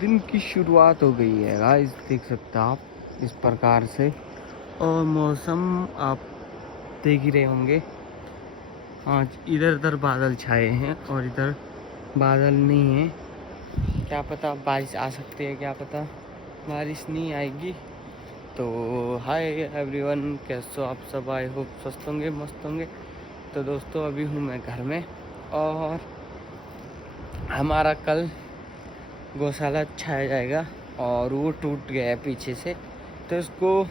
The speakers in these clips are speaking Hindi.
दिन की शुरुआत हो गई है गाइस, देख सकते हैं आप इस प्रकार से। और मौसम आप देख ही रहे होंगे, आज इधर उधर बादल छाए हैं और इधर बादल नहीं है। क्या पता बारिश आ सकती है, क्या पता बारिश नहीं आएगी। तो हाय एवरीवन, कैसे हो आप सब? आई होप स्वस्थ होंगे, मस्त होंगे। तो दोस्तों अभी हूँ मैं घर में और हमारा कल गौशाला छाया जाएगा और वो टूट गया है पीछे से, तो इसको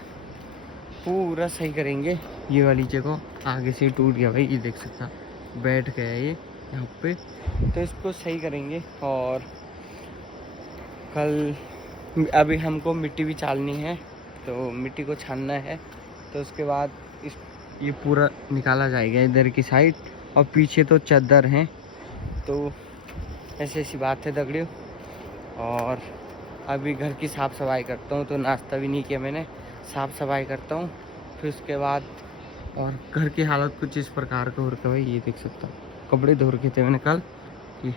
पूरा सही करेंगे। ये वाली जगह आगे से टूट गया भाई, ये देख सकता, बैठ गया ये यहाँ पे, तो इसको सही करेंगे। और कल अभी हमको मिट्टी भी चालनी है, तो मिट्टी को छानना है, तो उसके बाद इस ये पूरा निकाला जाएगा इधर की साइड। और पीछे तो चादर हैं, तो ऐसी बात है दगड़ियों। और अभी घर की साफ़ सफाई करता हूँ, तो नाश्ता भी नहीं किया मैंने, साफ़ सफाई करता हूँ फिर उसके बाद। और घर की हालत कुछ इस प्रकार का हो रखा है भाई, ये देख सकता हूँ, कपड़े धो रखे थे मैंने कल की,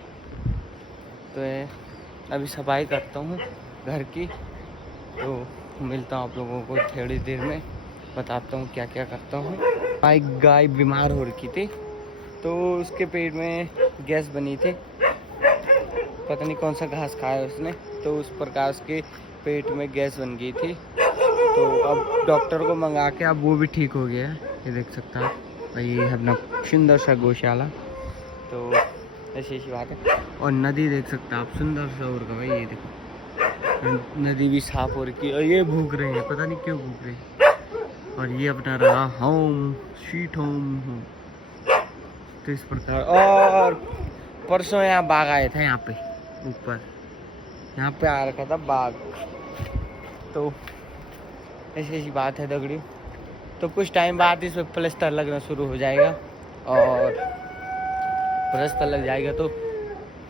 तो अभी सफाई करता हूँ घर की। तो मिलता हूँ आप लोगों को थोड़ी देर में, बताता हूँ क्या क्या करता हूँ। गाय बीमार हो रखी थी, तो उसके पेट में गैस बनी थी, पता नहीं कौन सा घास खाया उसने, तो उस प्रकार उसके पेट में गैस बन गई थी। तो अब डॉक्टर को मंगा के अब वो भी ठीक हो गया है, ये देख सकता है भाई। ये है अपना सुंदर सा गौशाला, तो ऐसी बात है। और नदी देख सकते हैं आप, सुंदर सा और का भाई, ये देखो नदी भी साफ हो रही है। और ये भूख रहे हैं, पता नहीं क्यों भूख रहे हैं। और ये अपना रहा होम स्वीट होम, तो इस प्रकार। और परसों यहाँ बाघ आया था, यहाँ पे ऊपर यहाँ पे आ रखा था बाघ, तो ऐसी बात है दगड़ी। तो कुछ टाइम बाद इसमें प्लास्टर लगना शुरू हो जाएगा, और प्लास्टर लग जाएगा तो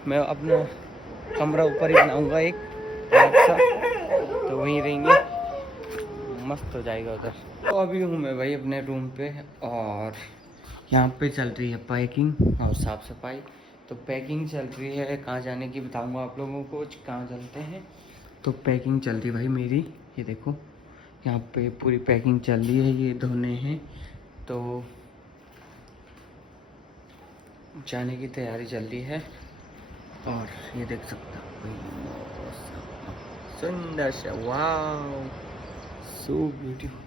मैं अपना कमरा ऊपर ही बनाऊंगा एक अच्छा, तो वहीं रहेंगे, मस्त हो जाएगा उधर। तो अभी हूँ मैं भाई अपने रूम पे, और यहाँ पे चल रही है पैकिंग और साफ़ सफाई। तो पैकिंग चल रही है, कहाँ जाने की बताऊंगा आप लोगों को, कहाँ चलते हैं। तो पैकिंग चल रही है भाई मेरी, ये देखो यहाँ पे पूरी पैकिंग चल रही है, ये धोने हैं, तो जाने की तैयारी चल रही है। और ये देख सकते हो सुंदर सा, वाव सो ब्यूटीफुल।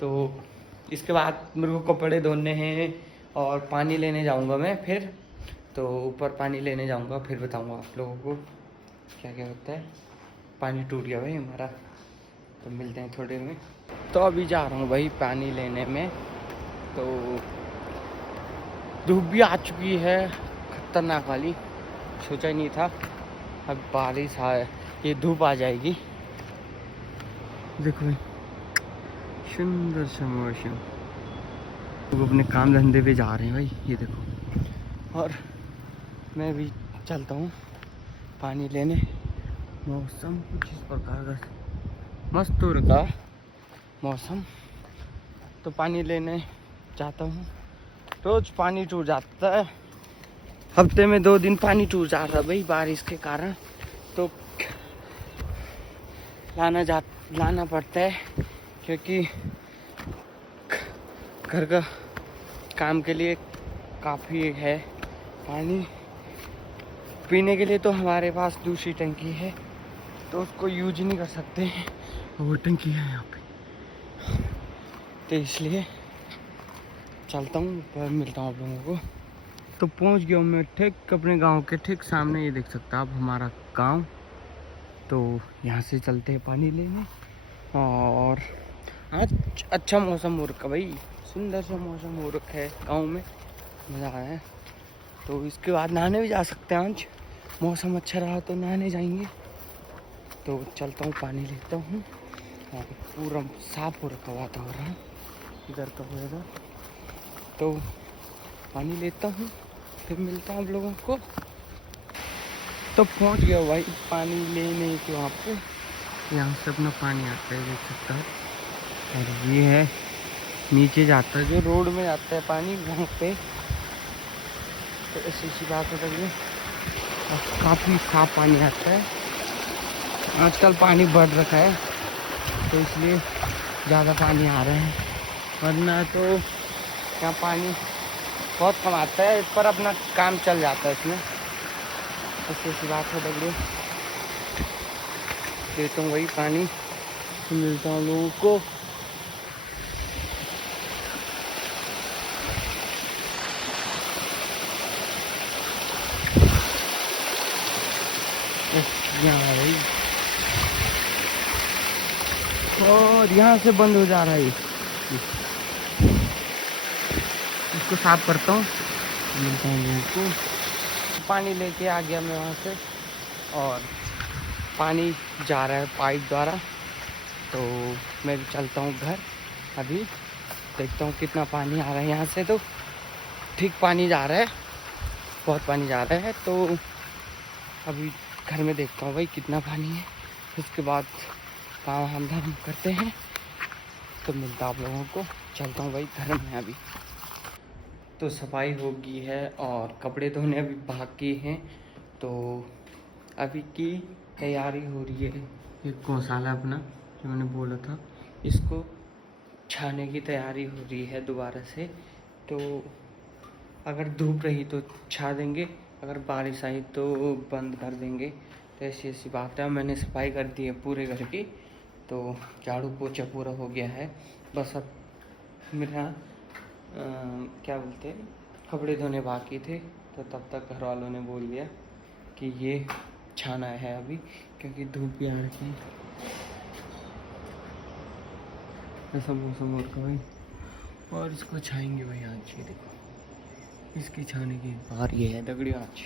तो इसके बाद मेरे को कपड़े धोने हैं और पानी लेने जाऊंगा मैं फिर, तो ऊपर पानी लेने जाऊंगा, फिर बताऊंगा आप लोगों को क्या क्या होता है। पानी टूट गया भाई हमारा, तो मिलते हैं थोड़ी देर में। तो अभी जा रहा हूँ भाई पानी लेने में। तो धूप भी आ चुकी है खतरनाक वाली, सोचा ही नहीं था अब बारिश आए, ये धूप आ जाएगी। देखो भाई सुंदर सा मौसम, लोग अपने काम धंधे पे जा रहे हैं भाई, ये देखो। और मैं भी चलता हूँ पानी लेने। मौसम कुछ इस प्रकार का मस्त हो रखा मौसम, तो पानी लेने जाता हूँ। रोज पानी टूट जाता है, हफ्ते में 2 दिन पानी टूट जाता है भाई बारिश के कारण, तो लाना पड़ता है, क्योंकि घर का काम के लिए काफ़ी है पानी। पीने के लिए तो हमारे पास दूसरी टंकी है, तो उसको यूज नहीं कर सकते, वो टंकी है यहाँ पे, तो इसलिए चलता हूँ, पर मिलता हूँ आप लोगों को। तो पहुँच गया हूँ मैं ठीक अपने गांव के ठीक सामने, ये देख सकते हैं आप हमारा गांव। तो यहाँ से चलते हैं पानी लेने। और आज अच्छा मौसम हो रखा भाई, सुंदर सा मौसम हो रखा है गाँव में, मज़ा आया है। तो इसके बाद नहाने भी जा सकते हैं, आज मौसम अच्छा रहा तो नहाने जाएंगे। तो चलता हूँ पानी लेता हूँ, और पूरा साफ हो रखा वातावरण इधर का वेदर, तो पानी लेता हूँ, फिर मिलता हूँ आप लोगों को। तो पहुँच गया भाई पानी लेने के वहाँ पे, यहाँ से अपना पानी आता है देख सकता है। और ये है नीचे जाता है, जो रोड में जाता है पानी वहाँ पे, तो ऐसी बात है। और काफ़ी साफ पानी आता है, आजकल पानी बढ़ रखा है तो इसलिए ज़्यादा पानी आ रहा है, वरना तो यहाँ पानी बहुत कम आता है, पर अपना काम चल जाता है इसमें। ऐसी ऐसी बात है दगड़ियों। देता हूँ वही पानी, मिलता हूँ लोगों को। यहाँ भाई, और यहाँ से बंद हो जा रहा है, इसको साफ करता हूँ, मिलता हूँ लोगों को। पानी लेके आ गया मैं वहाँ से, और पानी जा रहा है पाइप द्वारा। तो मैं चलता हूँ घर, अभी देखता हूँ कितना पानी आ रहा है। यहाँ से तो ठीक पानी जा रहा है, बहुत पानी जा रहा है। तो अभी घर में देखता हूँ भाई कितना पानी है, उसके बाद काम हम धाम करते हैं। तो मिलता आप लोगों को, चलता हूँ भाई घर में अभी। तो सफाई हो गई है और कपड़े धोने अभी बाकी हैं। तो अभी की तैयारी हो रही है, ये गौशाला अपना जो मैंने बोला था, इसको छाने की तैयारी हो रही है दोबारा से। तो अगर धूप रही तो छा देंगे, अगर बारिश आई तो बंद कर देंगे। तो ऐसी ऐसी बात है। मैंने सफाई कर दी है पूरे घर की, तो झाड़ू पोछा पूरा हो गया है। बस अब मेरा क्या बोलते हैं, कपड़े धोने बाकी थे। तो तब तक घर वालों ने बोल दिया कि ये छाना है अभी, क्योंकि धूप भी आ रही है। ऐसा मौसम हो रखा भाई, और इसको छाएंगे भाई आज। ये देखो, इसकी छाने की बार ये है दगड़ियों आज।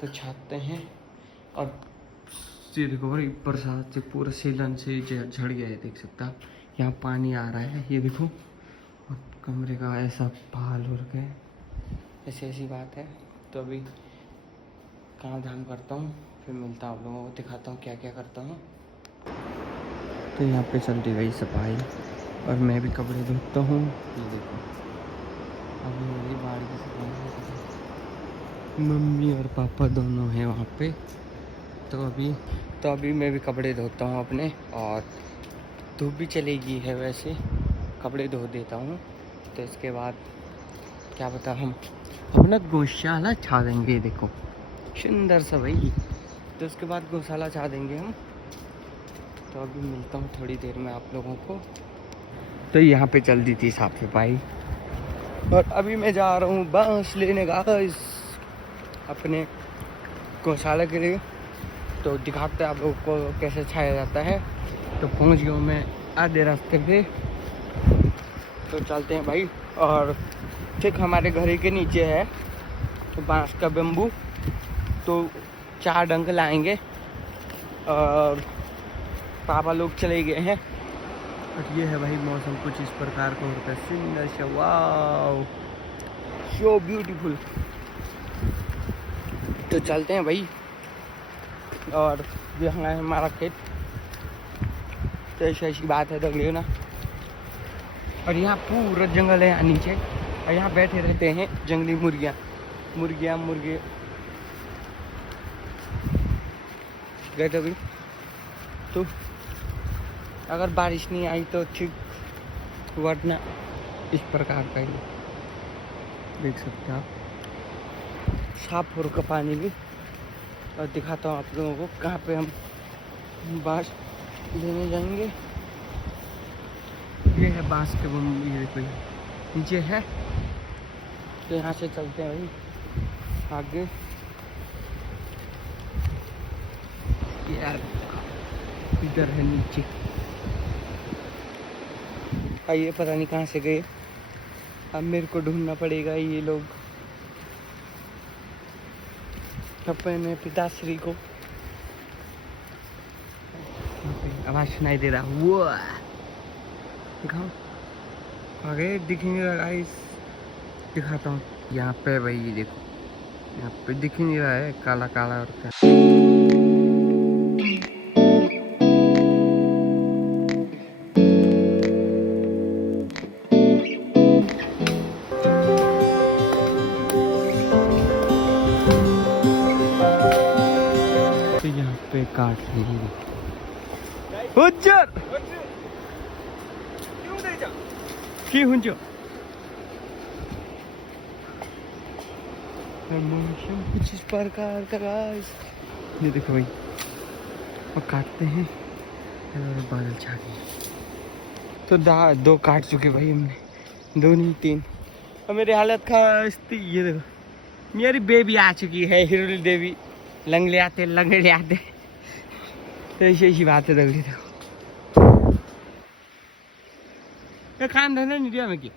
तो छाते हैं, और ये देखो भाई बरसात से पूरा सीलन से झड़ गया है, देख सकता आप। यहाँ पानी आ रहा है, ये देखो, और कमरे का ऐसा हाल हो रखा है। ऐसी ऐसी बात है। तो अभी काम धाम करता हूँ, फिर मिलता हूँ आप लोगों को, दिखाता हूँ क्या क्या करता हूँ। तो यहाँ पे चल रही गई सफाई, और मैं भी कपड़े धोता हूँ। ये देखो, अभी मेरी बाहर की सफाई, मम्मी और पापा दोनों हैं वहाँ पे। तो अभी मैं भी कपड़े धोता हूँ अपने, और धूप भी चली गई है, वैसे कपड़े धो देता हूँ। तो इसके बाद क्या बता, हम अपना गौशाला छा देंगे। देखो सुंदर सा भाई। तो उसके बाद गौशाला छा देंगे हम। तो अभी मिलता हूँ थोड़ी देर में आप लोगों को। तो यहाँ पे चल दी थी साफ सफाई, और अभी मैं जा रहा हूँ बांस लेने गाइस अपने गौशाला के लिए। तो दिखाते हैं आप लोगों को कैसे छाया जाता है। तो पहुँच गया हूँ मैं आधे रास्ते पे। तो चलते हैं भाई, और ठीक हमारे घर के नीचे है तो बांस का बम्बू। तो 4 डंक लाएंगे, और पापा लोग चले गए हैं। और ये है भाई मौसम कुछ इस प्रकार का होता है, सुंदर सा, वाव सो ब्यूटीफुल। तो चलते हैं भाई, और यहाँ है हमारा खेत। तो ऐसी बात है दगड़ियों ना। और यहाँ पूरा जंगल है यहाँ नीचे, और यहाँ बैठे रहते हैं जंगली मुर्गे गए थे अभी। तो अगर बारिश नहीं आई तो ठीक, वरना इस प्रकार का ही देख सकते हैं आप, साफ हो रखा पानी भी। और दिखाता हूँ आप लोगों को कहाँ पे हम बांस लेने जाएंगे। ये है बांस के बम्बू, ये देखो नीचे है। तो यहाँ से चलते हैं भाई आगे। यार इधर है नीचे, ये पता नहीं कहाँ से गए, अब मेरे को ढूंढना पड़ेगा। ये लोग अपने पिताश्री को, आवाज सुनाई दे रहा। वो दिखाओ आगे, दिख नहीं रहा गाइस, दिखाता हूँ। यहाँ पे भाई ये देखो, यहाँ पे दिख नहीं रहा है, काला काला और क्या। तो यहाँ पे काट ली, हुज्जर की हुंजो मौसम कुछ इस प्रकार का गाइस। ये देखो भाई और काटते हैं और बादल छा गए। तो दो काट चुके भाई हमने, दो नहीं तीन। और मेरी हालत खास थी। ये देखो मेरी बेबी आ चुकी है, हिरोली देवी। लंगड़े आते तो ऐसी बात है। दगड़ी देखो ये खान धंधा नहीं दिया मैं की।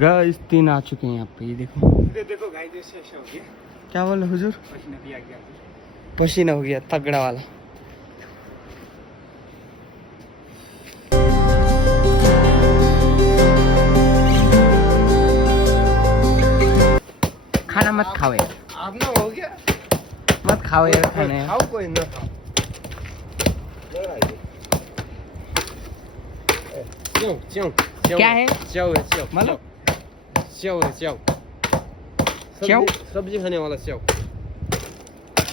गाइस 3 आ चुके हैं यहाँ पे। ये देखो गाइस जैसे हो गया। क्या बोल हुजूर? पसीना भी आ गया, पसीना हो गया तगड़ा वाला। खाना मत खाओ यार, आपने हो गया मत खाओ यार खाना यार। खाओ कोई ना खाओ। क्या है? स्याउ है, स्याउ मतलब स्याउ है, स्याउ स्याउ सब्जी खाने वाला स्याउ।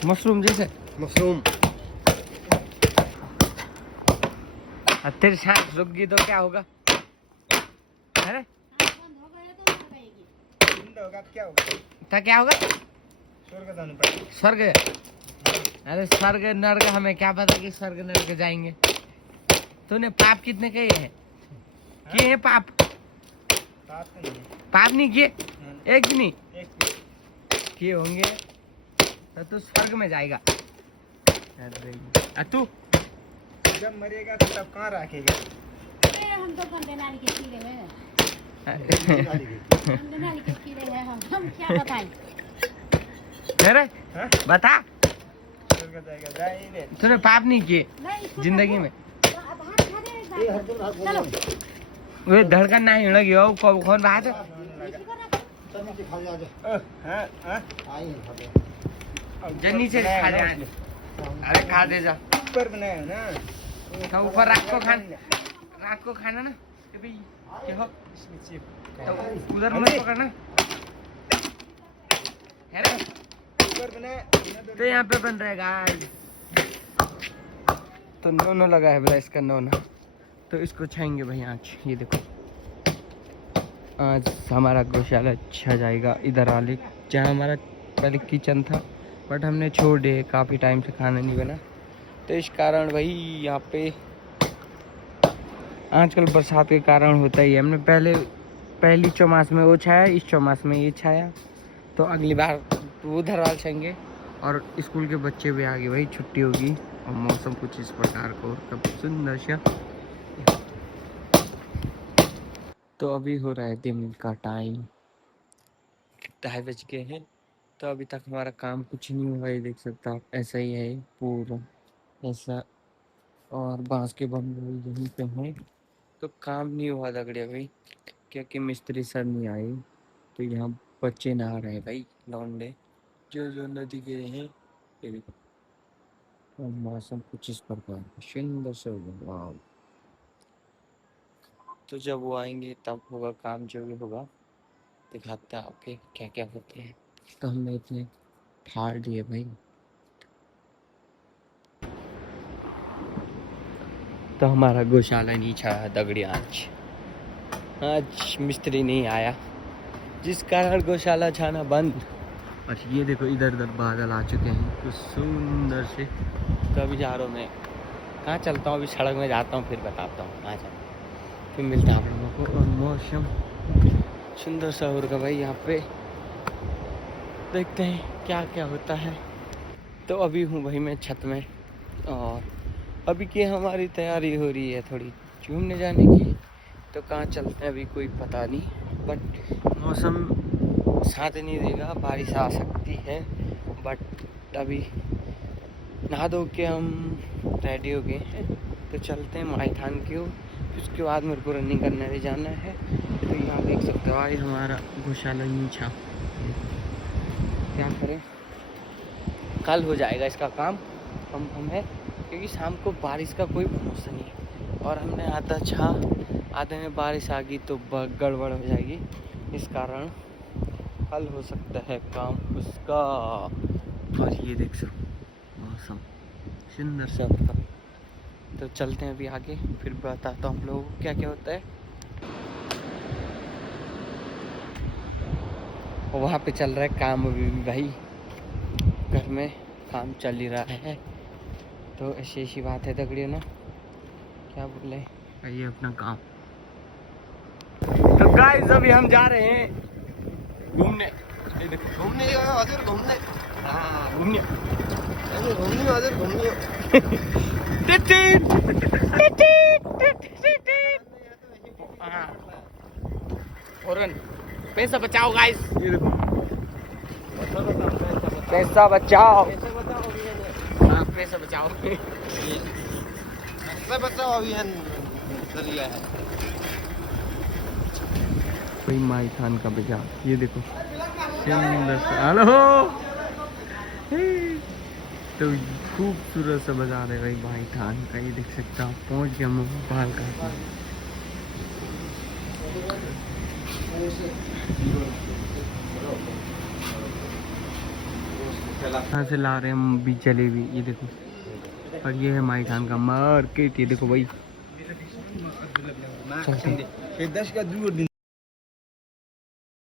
मशरूम जैसे मशरूम। तेरे सांस रुक गई तो क्या होगा? अरे क्या होगा? क्या होगा? स्वर्ग जाना पड़ेगा। स्वर्ग? अरे स्वर्ग नर्क हमें क्या पता कि स्वर्ग नर्क जाएंगे। तूने पाप कितने किए हैं? किए हैं पाप? पाप नहीं किए, एक भी नहीं किए होंगे तो तू स्वर्ग में जाएगा। तू जब मरेगा तो तब कहाँ रखेगा? हम तो गंदे नाली के कीड़े हैं। हम क्या बताएं? अरे बता, तूने पाप नहीं किए जिंदगी में? वे धड़कन नहीं लगी हो कौन बात है? जन्नी से खा दे। अरे खा दे जा। ऊपर बनाया ना, ऊपर रात को खाना ना। उधर मत पकड़ना। तो यहाँ पे बन रहेगा तो नोनो लगा है बोला इसका नोना। तो इसको छाएंगे भाई आज। ये देखो आज हमारा गौशाला अच्छा जाएगा इधर वाले जहाँ हमारा पहले किचन था, बट हमने छोड़ दिए, काफ़ी टाइम से खाना नहीं बना। तो इस कारण भाई यहाँ पे आजकल बरसात के कारण होता ही है। हमने पहली चौमास में वो छाया, इस चौमास में ये छाया, तो अगली बार तो उधर वाल छाएंगे। और स्कूल के बच्चे भी आ गए भाई, छुट्टी होगी और मौसम कुछ इस प्रकार को कब सुंदर सा। तो अभी हो रहा है दिन का टाइम, 2:30 बज गए हैं। तो अभी तक हमारा काम कुछ नहीं हुआ है, देख सकता आप। ऐसा ही है पूरा ऐसा, और बांस के बम्बू यहीं पे हैं। तो काम नहीं हुआ दगड़े भाई, क्योंकि मिस्त्री सर नहीं आए। तो यहाँ बच्चे नहा रहे हैं भाई, लौंडे जो नदी गए हैं। और मौसम कुछ इस प्रकार सुंदर से होगा। तो जब वो आएंगे तब होगा काम, जो भी होगा दिखाते हैं आपके क्या क्या होते हैं। तो हमने इतने फाड़ दिए भाई। तो हमारा गौशाला नहीं छाया दगड़ी आज मिस्त्री नहीं आया, जिस कारण गौशाला छाना बंद। और ये देखो इधर उधर बादल आ चुके हैं तो सुंदर से। तो अभी जा रहा हूँ मैं, कहाँ चलता हूँ? अभी सड़क में जाता हूँ, फिर बताता हूँ कहाँ चलता हूँ, फिर मिलता है आप लोगों को। और मौसम सुंदर सा होगा भाई यहाँ पे, देखते हैं क्या क्या होता है। तो अभी हूँ भाई मैं छत में, और अभी की हमारी तैयारी हो रही है थोड़ी घूमने जाने की। तो कहाँ चलते हैं अभी कोई पता नहीं, बट मौसम साथ नहीं देगा, बारिश आ सकती है। बट अभी नहा धो के हम रेडी हो गए हैं, तो चलते हैं माइथान की ओर। उसके बाद मेरे को रनिंग करने भी जाना है। तो यहाँ देख सकते हो भाई हमारा गौशाला नीचा। क्या करें, कल हो जाएगा इसका काम हम है, क्योंकि शाम को बारिश का कोई भरोसा नहीं है। और हमने आधे में बारिश आ गई तो गड़बड़ हो जाएगी, इस कारण हल हो सकता है काम उसका। और ये देख सकते मौसम सुंदर सा होता। तो चलते हैं अभी आगे, फिर बताता हूँ हम लोगों को क्या क्या होता है। और वहाँ पे चल रहा है काम अभी भी भाई, घर में काम चल ही रहा है। तो ऐसी बात है तगड़ी ना, क्या बोले, ये अपना काम। तो गाइस अभी हम जा रहे हैं घूमने। घूमने हाजिर घूमने हाँ घूमने घूमने हाजिर घूमने। हाँ और पैसा बचाओ गाइस, ये देखो पैसा बचाओ। हाँ पैसा बचाओ। पैसा बचाओ अभियान चलिए है भाई माई खान का बाजार, ये देखो हेलो। तो खूबसूरत सा बाजार है भाई माई खान का, ये देख सकते हो आप। पहुंच गया मैं बाल काटने। यहाँ से ला रहे हैं हम भी जलेबी, ये देखो। और ये है माई खान का मार्केट, ये देखो भाई। 10 का 2 दिन